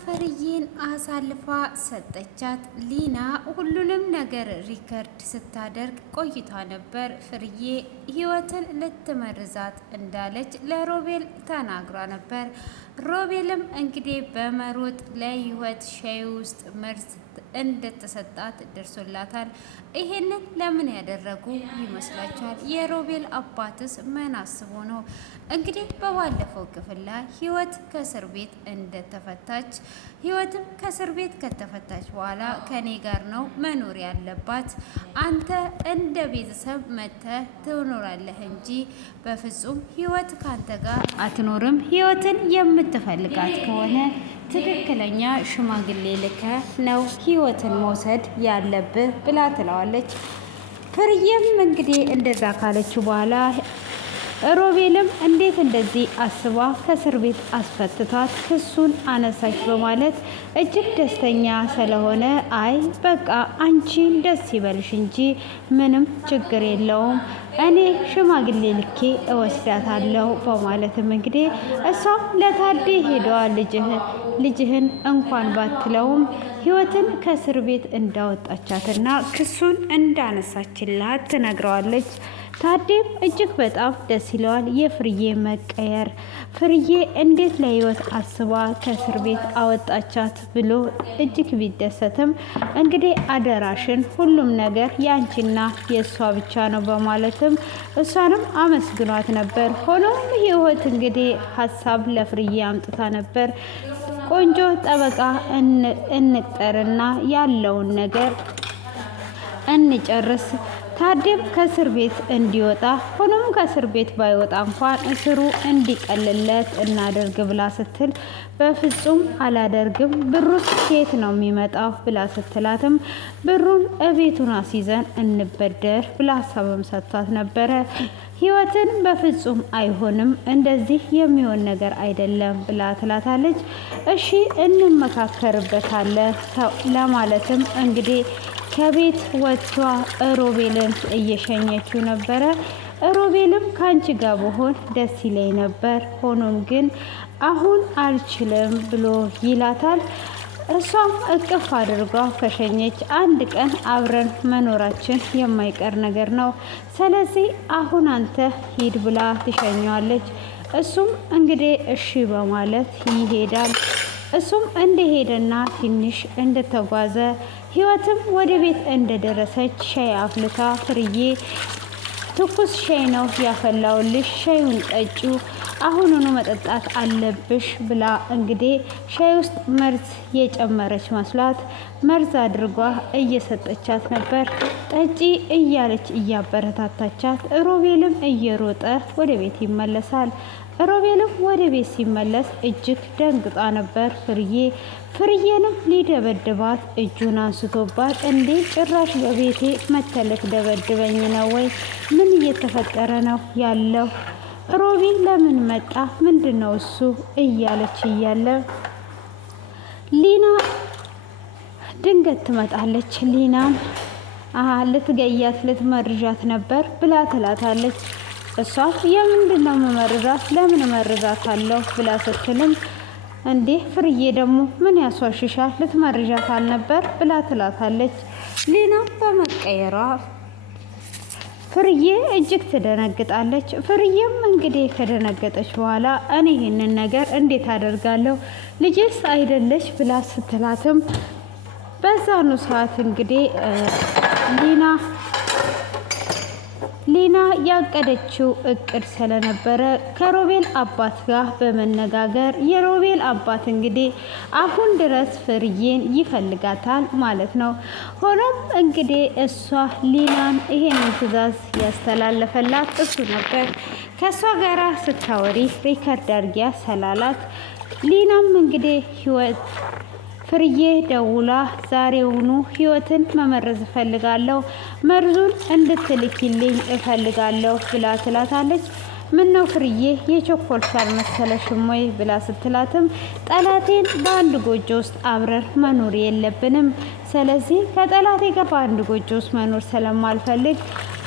ፍርዬን አሳልፋ ሰጠቻት። ሊና ሁሉንም ነገር ሪከርድ ስታደርግ ቆይታ ነበር። ፍርዬ ህይወትን ልትመርዛት እንዳለች ለሮቤል ተናግሯ ነበር። ሮቤልም እንግዲህ በመሮጥ ለህይወት ሻይ ውስጥ መርዝ እንደተሰጣት ደርሶላታል። ይሄንን ለምን ያደረጉ ይመስላችኋል? የሮቤል አባትስ ምን አስቦ ነው? እንግዲህ በባለፈው ክፍል ላይ ህይወት ከእስር ቤት እንደተፈታች ህይወትም ከእስር ቤት ከተፈታች በኋላ ከኔ ጋር ነው መኖር ያለባት፣ አንተ እንደ ቤተሰብ መተህ ትኖራለህ እንጂ በፍጹም ህይወት ካንተ ጋር አትኖርም። ህይወትን የምትፈልጋት ከሆነ ትክክለኛ ሽማግሌ ልከ ነው ህይወትን መውሰድ ያለብህ ብላ ትለዋለች። ፍርዬም እንግዲህ እንደዛ ካለችው በኋላ ሮቤልም እንዴት እንደዚህ አስባ ከእስር ቤት አስፈትቷት ክሱን አነሳች በማለት እጅግ ደስተኛ ስለሆነ አይ በቃ አንቺ ደስ ይበልሽ እንጂ ምንም ችግር የለውም እኔ ሽማግሌ ልኬ እወስዳታለሁ በማለትም እንግዲህ እሷም ለታዴ ሄደዋል። ልጅህን እንኳን ባትለውም ህይወትን ከእስር ቤት እንዳወጣቻትና ክሱን እንዳነሳችላት ትነግረዋለች። ታዴም እጅግ በጣም ደስ ይለዋል የፍርዬ መቀየር። ፍርዬ እንዴት ለህይወት አስባ ከእስር ቤት አወጣቻት ብሎ እጅግ ቢደሰትም እንግዲህ አደራሽን ሁሉም ነገር የአንቺና የእሷ ብቻ ነው በማለትም እሷንም አመስግኗት ነበር። ሆኖም ህይወት እንግዲህ ሀሳብ ለፍርዬ አምጥታ ነበር። ቆንጆ ጠበቃ እንቅጠርና ያለውን ነገር እንጨርስ፣ ታዴም ከእስር ቤት እንዲወጣ፣ ሆኖም ከእስር ቤት ባይወጣ እንኳን እስሩ እንዲቀልለት እናደርግ ብላ ስትል በፍጹም አላደርግም፣ ብሩስ ከየት ነው የሚመጣው ብላ ስትላትም ብሩን እቤቱን አስይዘን እንበደር ብላ ሀሳብም ሰጥቷት ነበረ። ህይወትን በፍጹም አይሆንም፣ እንደዚህ የሚሆን ነገር አይደለም ብላ ትላታለች። እሺ እንመካከርበታለን ለማለትም እንግዲህ ከቤት ወጥቷ ሮቤልን እየሸኘችው ነበረ። ሮቤልም ከአንቺ ጋር ብሆን ደስ ይለኝ ነበር፣ ሆኖም ግን አሁን አልችልም ብሎ ይላታል። እሷም እቅፍ አድርጓ ከሸኘች አንድ ቀን አብረን መኖራችን የማይቀር ነገር ነው፣ ስለዚህ አሁን አንተ ሂድ ብላ ትሸኘዋለች። እሱም እንግዲህ እሺ በማለት ይሄዳል። እሱም እንደሄደና ትንሽ እንደተጓዘ ህይወትም ወደ ቤት እንደደረሰች ሻይ አፍልታ ፍርዬ ትኩስ ሻይ ነው ያፈላውልሽ፣ ሻዩን ጠጪው፣ አሁኑኑ መጠጣት አለብሽ ብላ እንግዲህ ሻይ ውስጥ መርዝ የጨመረች መስሏት መርዝ አድርጓ እየሰጠቻት ነበር። ጠጪ እያለች እያበረታታቻት ሮቤልም እየሮጠ ወደ ቤት ይመለሳል። ሮቤልም ወደ ቤት ሲመለስ እጅግ ደንግጣ ነበር። ፍርዬንም ሊደበድባት እጁን አንስቶባት እንዴ ጭራሽ በቤቴ መተለት ደበድበኝ ነው ወይ? ምን እየተፈጠረ ነው ያለው? ሮቢ ለምን መጣ? ምንድን ነው እሱ? እያለች እያለ ሊና ድንገት ትመጣለች። ሊናም ልትገያት ልትመርዣት ነበር ብላ ትላታለች። እሷ የምንድን ነው መመርዛት? ለምን መርዛት አለው ብላ ስትልም እንዴ ፍርዬ ደግሞ ምን ያስዋሽሻል? ልትመርዣት አልነበር ብላ ትላታለች። ሊና በመቀየሯ ፍርዬ እጅግ ትደነግጣለች። ፍርዬም እንግዲህ ከደነገጠች በኋላ እኔ ይህንን ነገር እንዴት አደርጋለሁ ልጅስ አይደለች ብላ ስትላትም በዛኑ ሰዓት እንግዲህ ሊና ያቀደችው እቅድ ስለነበረ ከሮቤል አባት ጋር በመነጋገር የሮቤል አባት እንግዲህ አሁን ድረስ ፍርዬን ይፈልጋታል ማለት ነው። ሆኖም እንግዲህ እሷ ሊናን ይሄንን ትዕዛዝ ያስተላለፈላት እሱ ነበር። ከእሷ ጋር ስታወሪ ሪከርድ አድርጊያ ሰላላት። ሊናም እንግዲህ ፍርዬ ደውላ ዛሬውኑ ህይወትን መመረዝ እፈልጋለሁ፣ መርዙን እንድትልኪልኝ እፈልጋለሁ ብላ ትላታለች። ምን ነው ፍርዬ የቸኮልሽ አልመሰለሽም ወይ ብላ ስትላትም ጠላቴን በአንድ ጎጆ ውስጥ አብረን መኖር የለብንም፣ ስለዚህ ከጠላቴ ጋር በአንድ ጎጆ ውስጥ መኖር ስለማልፈልግ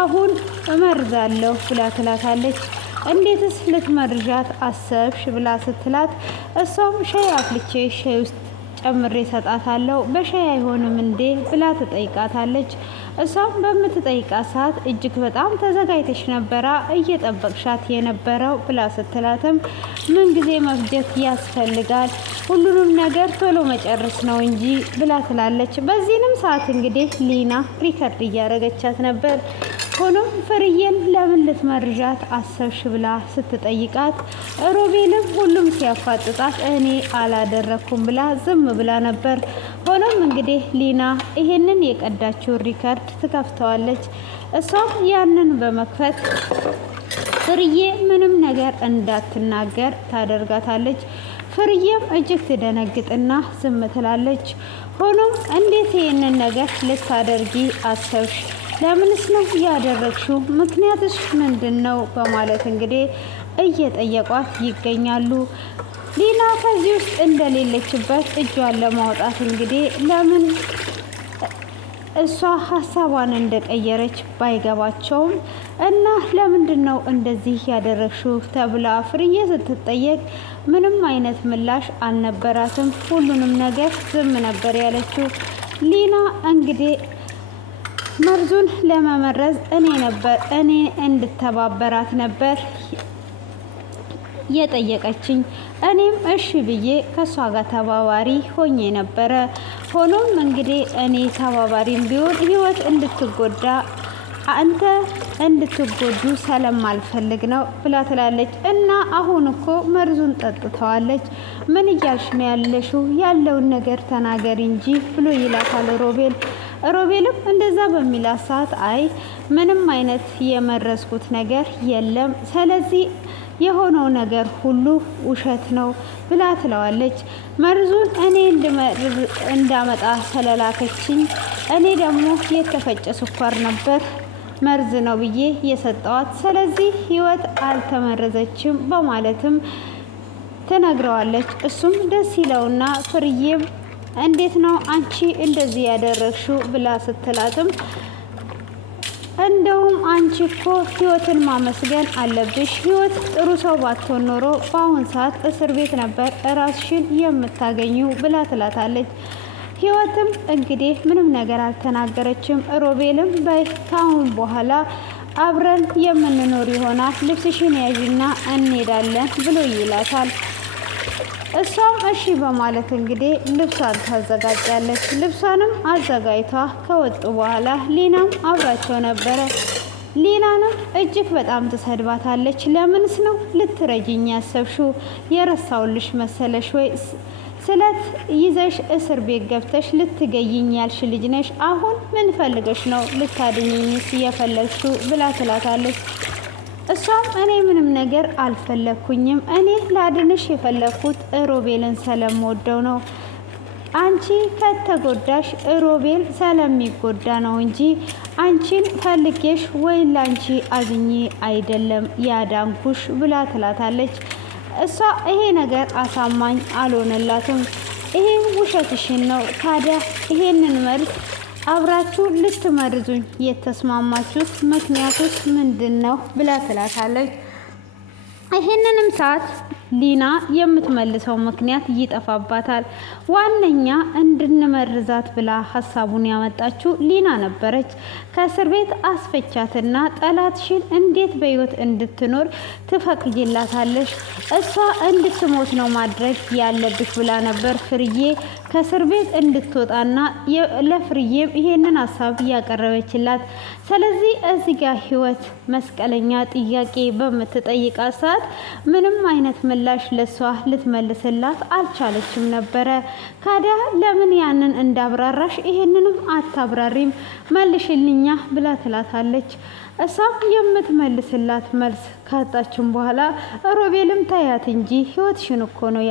አሁን እመርዛለሁ ብላ ትላታለች። እንዴትስ ልትመርዣት አሰብሽ ብላ ስትላት እሷም ሻይ አፍልቼ ሻይ ውስጥ ጨምሬ ሰጣታለሁ በሻይ አይሆንም እንዴ ብላ ትጠይቃታለች። እሷም በምትጠይቃት ሰዓት እጅግ በጣም ተዘጋጅተሽ ነበራ እየጠበቅሻት የነበረው ብላ ስትላትም ምን ጊዜ መፍጀት ያስፈልጋል ሁሉንም ነገር ቶሎ መጨረስ ነው እንጂ ብላ ትላለች። በዚህንም ሰዓት እንግዲህ ሊና ሪከርድ እያደረገቻት ነበር። ሆኖም ፍርዬን ለምን ልትመርዣት አሰብሽ ብላ ስትጠይቃት ሮቤልም ሁሉም ሲያፋጥጣት እኔ አላደረኩም ብላ ዝም ብላ ነበር። ሆኖም እንግዲህ ሊና ይሄንን የቀዳችውን ሪከርድ ትከፍተዋለች። እሷም ያንን በመክፈት ፍርዬ ምንም ነገር እንዳትናገር ታደርጋታለች። ፍርዬም እጅግ ትደነግጥና ዝም ትላለች። ሆኖም እንዴት ይሄንን ነገር ልታደርጊ አሰብሽ? ለምንስ ነው ያደረግሽው? ምክንያትሽ ምንድን ነው? በማለት እንግዲህ እየጠየቋት ይገኛሉ። ሊና ከዚህ ውስጥ እንደሌለችበት እጇን ለማውጣት እንግዲህ ለምን እሷ ሀሳቧን እንደቀየረች ባይገባቸውም እና ለምንድን ነው እንደዚህ ያደረግሽው ተብላ ፍርዬ ስትጠየቅ ምንም አይነት ምላሽ አልነበራትም። ሁሉንም ነገር ዝም ነበር ያለችው። ሊና እንግዲህ መርዙን ለመመረዝ እኔ እንድተባበራት ነበር የጠየቀችኝ። እኔም እሺ ብዬ ከሷ ጋር ተባባሪ ሆኜ ነበረ። ሆኖም እንግዲህ እኔ ተባባሪም ቢሆን ህይወት እንድትጎዳ አንተ እንድትጎዱ ስለማልፈልግ ነው ብላ ትላለች። እና አሁን እኮ መርዙን ጠጥተዋለች። ምን እያልሽ ነው ያለሽው? ያለውን ነገር ተናገሪ እንጂ ብሎ ይላታል ሮቤል። ሮቤልም እንደዛ በሚላት ሰዓት አይ ምንም አይነት የመረዝኩት ነገር የለም፣ ስለዚህ የሆነው ነገር ሁሉ ውሸት ነው ብላ ትለዋለች። መርዙን እኔ እንዳመጣ ስለላከችኝ እኔ ደግሞ የተፈጨ ስኳር ነበር መርዝ ነው ብዬ የሰጠዋት፣ ስለዚህ ህይወት አልተመረዘችም በማለትም ትነግረዋለች። እሱም ደስ ይለውና ፍርዬም እንዴት ነው አንቺ እንደዚህ ያደረግሽው ብላ ስትላትም እንደውም አንቺ እኮ ህይወትን ማመስገን አለብሽ። ህይወት ጥሩ ሰው ባትሆን ኖሮ በአሁን ሰዓት እስር ቤት ነበር ራስሽን የምታገኙ ብላ ትላታለች። ህይወትም እንግዲህ ምንም ነገር አልተናገረችም። ሮቤልም በይ ከአሁን በኋላ አብረን የምንኖር ይሆናል፣ ልብስሽን ያዥና እንሄዳለን ብሎ ይላታል። እሷም እሺ በማለት እንግዲህ ልብሷን ታዘጋጃለች። ልብሷንም አዘጋጅቷ ከወጡ በኋላ ሊናም አብራቸው ነበረ። ሊናንም እጅግ በጣም ትሰድባታለች። ለምንስ ነው ልትረጅኝ ያሰብሽው? የረሳውልሽ መሰለሽ ወይ? ስለት ይዘሽ እስር ቤት ገብተሽ ልትገይኝ ያልሽ ልጅ ነሽ። አሁን ምን ፈልገሽ ነው ልታድኝኝስ የፈለግሽው? ብላ ትላታለች። እሷም እኔ ምንም ነገር አልፈለግኩኝም፣ እኔ ላድንሽ የፈለግኩት ሮቤልን ስለምወደው ነው። አንቺ ከተጎዳሽ ሮቤል ስለሚጎዳ ነው እንጂ አንቺን ፈልጌሽ ወይ ላንቺ አዝኜ አይደለም ያዳንኩሽ ብላ ትላታለች። እሷ ይሄ ነገር አሳማኝ አልሆነላትም። ይሄ ውሸትሽን ነው። ታዲያ ይሄንን መርዝ አብራችሁ ልትመርዙኝ የተስማማችሁት ምክንያቱስ ምንድን ነው ብላ ትላታለች። ይሄንንም ሰዓት ሊና የምትመልሰው ምክንያት ይጠፋባታል። ዋነኛ እንድንመርዛት ብላ ሀሳቡን ያመጣችው ሊና ነበረች። ከእስር ቤት አስፈቻትና ጠላትሽን እንዴት በህይወት እንድትኖር ትፈቅጂላታለሽ? እሷ እንድትሞት ነው ማድረግ ያለብሽ ብላ ነበር ፍርዬ ከእስር ቤት እንድትወጣና ለፍርዬም ይሄንን ሀሳብ ያቀረበችላት። ስለዚህ እዚህ ጋር ህይወት መስቀለኛ ጥያቄ በምትጠይቃት ሰዓት ምንም አይነት ምላሽ ለሷ ልትመልስላት አልቻለችም ነበረ። ካዲያ ለምን ያንን እንዳብራራሽ ይሄንንም አታብራሪም መልሽልኛ ብላ ትላታለች። እሷም የምትመልስላት መልስ ካጣችም በኋላ ሮቤልም ታያት እንጂ ህይወትሽን እኮ ነው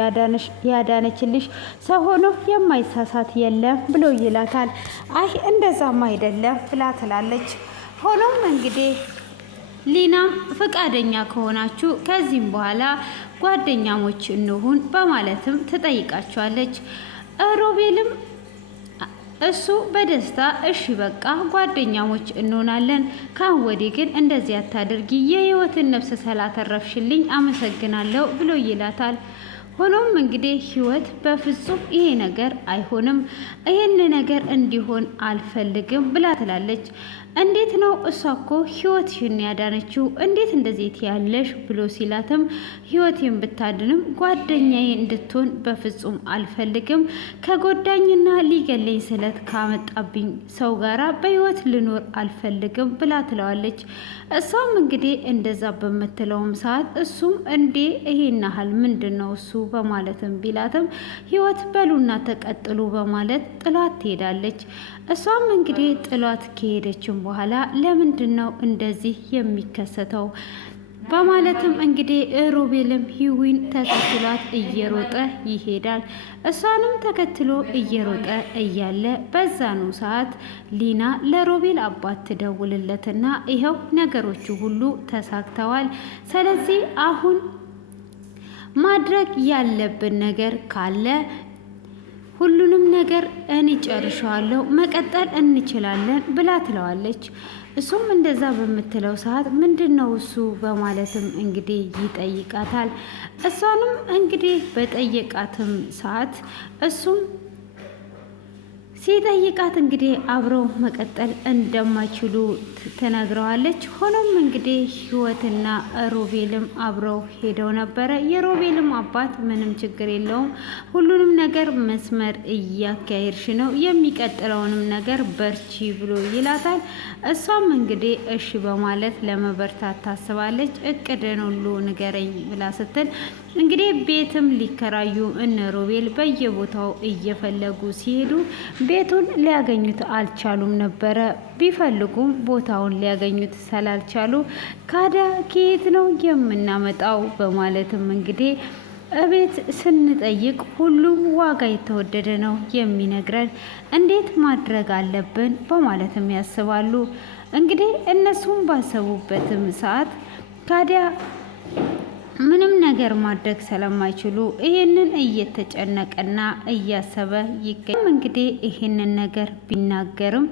ያዳነችልሽ፣ ሰው ሆኖ የማይሳሳት የለም ብሎ ይላታል። አይ እንደዛም አይደለም ብላ ትላለች። ሆኖም እንግዲህ ሊናም ፈቃደኛ ከሆናችሁ ከዚህም በኋላ ጓደኛሞች እንሁን በማለትም ትጠይቃቸዋለች። ሮቤልም እሱ በደስታ እሺ በቃ ጓደኛሞች እንሆናለን፣ ካሁን ወዲህ ግን እንደዚህ አታድርጊ፣ የህይወትን ነፍስ ስላተረፍሽልኝ አመሰግናለሁ ብሎ ይላታል። ሆኖም እንግዲህ ህይወት በፍጹም ይሄ ነገር አይሆንም፣ ይሄን ነገር እንዲሆን አልፈልግም ብላ ትላለች። እንዴት ነው እሷ እኮ ህይወትሽን ያዳነችው እንዴት እንደዚህ ትያለሽ ብሎ ሲላትም ህይወቴን ብታድንም ጓደኛዬ እንድትሆን በፍጹም አልፈልግም፣ ከጎዳኝና ሊገለኝ ስለት ካመጣብኝ ሰው ጋራ በህይወት ልኖር አልፈልግም ብላ ትለዋለች። እሷም እንግዲህ እንደዛ በምትለውም ሰዓት እሱም እንዴ ይሄን ያህል ምንድን ነው እሱ በማለትም ቢላትም ህይወት በሉና ተቀጥሉ በማለት ጥሏት ትሄዳለች። እሷም እንግዲህ ጥሏት ከሄደችም በኋላ ለምንድን ነው እንደዚህ የሚከሰተው በማለትም እንግዲህ ሮቤልም ሂዊን ተከትሏት እየሮጠ ይሄዳል። እሷንም ተከትሎ እየሮጠ እያለ በዛኑ ሰዓት ሊና ለሮቤል አባት ትደውልለትና ይኸው ነገሮቹ ሁሉ ተሳክተዋል፣ ስለዚህ አሁን ማድረግ ያለብን ነገር ካለ ሁሉንም ነገር እኔ ጨርሻለሁ፣ መቀጠል እንችላለን ብላ ትለዋለች። እሱም እንደዛ በምትለው ሰዓት ምንድነው እሱ በማለትም እንግዲህ ይጠይቃታል። እሷንም እንግዲህ በጠየቃትም ሰዓት እሱም ሲጠይቃት እንግዲህ አብረው መቀጠል እንደማይችሉ ትነግረዋለች። ሆኖም እንግዲህ ህይወትና ሮቤልም አብረው ሄደው ነበረ። የሮቤልም አባት ምንም ችግር የለውም፣ ሁሉንም ነገር መስመር እያካሄድሽ ነው፣ የሚቀጥለውንም ነገር በርቺ ብሎ ይላታል። እሷም እንግዲህ እሺ በማለት ለመበርታት ታስባለች። እቅድን ሁሉ ንገረኝ ብላ ስትል እንግዲህ ቤትም ሊከራዩ እነ ሮቤል በየቦታው እየፈለጉ ሲሄዱ ቤቱን ሊያገኙት አልቻሉም ነበረ። ቢፈልጉም ቦታውን ሊያገኙት ስላልቻሉ ካዳ ከየት ነው የምናመጣው በማለትም እንግዲህ እቤት ስንጠይቅ ሁሉም ዋጋ የተወደደ ነው የሚነግረን፣ እንዴት ማድረግ አለብን በማለትም ያስባሉ። እንግዲህ እነሱም ባሰቡበትም ሰዓት ካዲያ ምንም ነገር ማድረግ ስለማይችሉ ይሄንን እየተጨነቀና እያሰበ ይገኛል። እንግዲህ ይሄንን ነገር ቢናገርም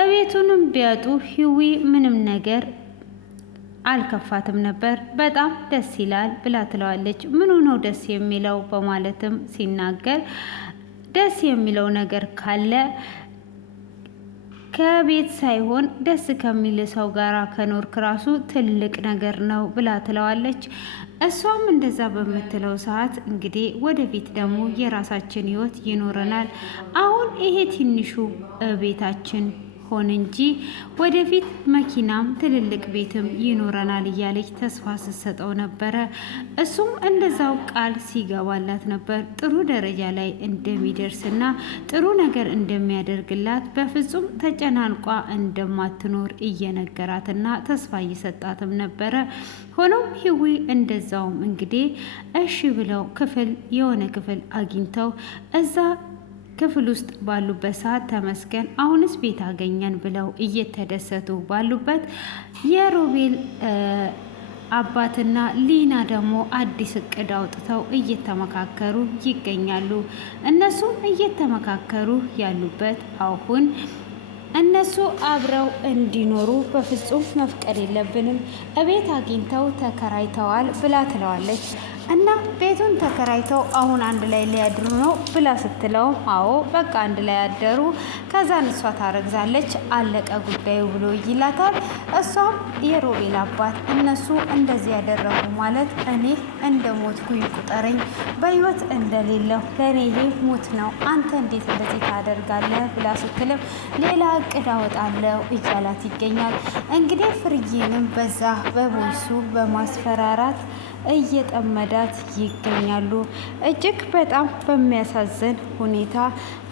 እቤቱንም ቢያጡ ሂዊ ምንም ነገር አልከፋትም ነበር። በጣም ደስ ይላል ብላ ትለዋለች። ምኑ ነው ደስ የሚለው በማለትም ሲናገር ደስ የሚለው ነገር ካለ ከቤት ሳይሆን ደስ ከሚል ሰው ጋር ከኖርክ ራሱ ትልቅ ነገር ነው ብላ ትለዋለች። እሷም እንደዛ በምትለው ሰዓት እንግዲህ ወደፊት ደግሞ የራሳችን ህይወት ይኖረናል፣ አሁን ይሄ ትንሹ ቤታችን ሆን እንጂ ወደፊት መኪናም ትልልቅ ቤትም ይኖረናል እያለች ተስፋ ስትሰጠው ነበረ። እሱም እንደዛው ቃል ሲገባላት ነበር ጥሩ ደረጃ ላይ እንደሚደርስና ጥሩ ነገር እንደሚያደርግላት፣ በፍጹም ተጨናንቋ እንደማትኖር እየነገራትና ተስፋ እየሰጣትም ነበረ። ሆኖም ሂዊ እንደዛውም እንግዲህ እሺ ብለው የሆነ ክፍል አግኝተው እዛ ክፍል ውስጥ ባሉበት ሰዓት ተመስገን አሁንስ ቤት አገኘን ብለው እየተደሰቱ ባሉበት የሮቤል አባትና ሊና ደግሞ አዲስ እቅድ አውጥተው እየተመካከሩ ይገኛሉ። እነሱም እየተመካከሩ ያሉበት አሁን እነሱ አብረው እንዲኖሩ በፍጹም መፍቀድ የለብንም፣ እቤት አግኝተው ተከራይተዋል ብላ ትለዋለች። እና ቤቱን ተከራይተው አሁን አንድ ላይ ሊያድሩ ነው ብላ ስትለውም አዎ በቃ አንድ ላይ ያደሩ፣ ከዛን እሷ ታረግዛለች፣ አለቀ ጉዳዩ ብሎ ይላታል። እሷም የሮቤል አባት እነሱ እንደዚህ ያደረጉ ማለት እኔ እንደ ሞትኩኝ ቁጠረኝ፣ በህይወት እንደሌለው ለእኔ ይሄ ሞት ነው፣ አንተ እንዴት እንደዚህ ታደርጋለህ ብላ ስትልም ሌላ እቅድ አወጣለሁ እያላት ይገኛል። እንግዲህ ፍርዬንም በዛ በቦይሱ በማስፈራራት እየጠመዳት ይገኛሉ። እጅግ በጣም በሚያሳዝን ሁኔታ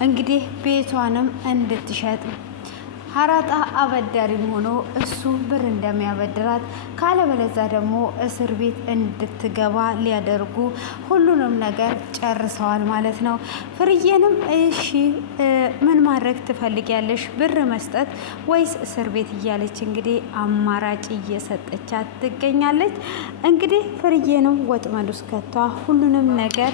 እንግዲህ ቤቷንም እንድትሸጥ ሀራጣ አበዳሪም ሆኖ እሱ ብር እንደሚያበድራት ካለበለዛ ደግሞ እስር ቤት እንድትገባ ሊያደርጉ ሁሉንም ነገር ጨርሰዋል ማለት ነው። ፍርዬንም እሺ ምን ማድረግ ትፈልጊያለሽ? ብር መስጠት ወይስ እስር ቤት እያለች እንግዲህ አማራጭ እየሰጠቻት ትገኛለች። እንግዲህ ፍርዬንም ወጥመድ ውስጥ ከቷ ሁሉንም ነገር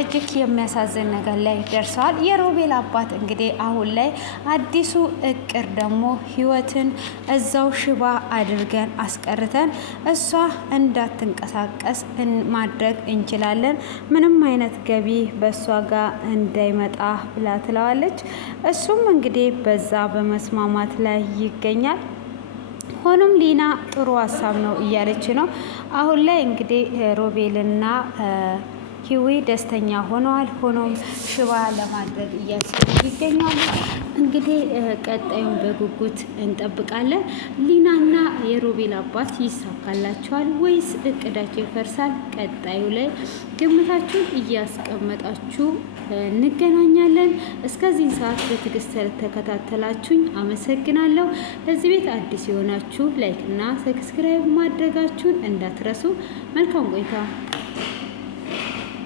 እጅግ የሚያሳዝን ነገር ላይ ደርሰዋል። የሮቤል አባት እንግዲህ አሁን ላይ አዲሱ እቅድ ደግሞ ህይወትን እዛው ሽባ አድርገን አስቀርተን እሷ እንዳትንቀሳቀስ ማድረግ እንችላለን፣ ምንም አይነት ገቢ በእሷ ጋር እንዳይመጣ ብላ ትለዋለች። እሱም እንግዲህ በዛ በመስማማት ላይ ይገኛል። ሆኖም ሊና ጥሩ ሀሳብ ነው እያለች ነው። አሁን ላይ እንግዲህ ሮቤልና ሂዊ ደስተኛ ሆነዋል። ሆኖም ሽባ ለማድረግ እያሰቡ ይገኛሉ። እንግዲህ ቀጣዩን በጉጉት እንጠብቃለን። ሊናና የሮቤል አባት ይሳካላቸዋል ወይስ እቅዳቸው ይፈርሳል? ቀጣዩ ላይ ግምታችሁን እያስቀመጣችሁ እንገናኛለን። እስከዚህ ሰዓት በትዕግስት ተከታተላችሁኝ አመሰግናለሁ። ለዚህ ቤት አዲስ የሆናችሁ ላይክ እና ሰብስክራይብ ማድረጋችሁን እንዳትረሱ። መልካም ቆይታ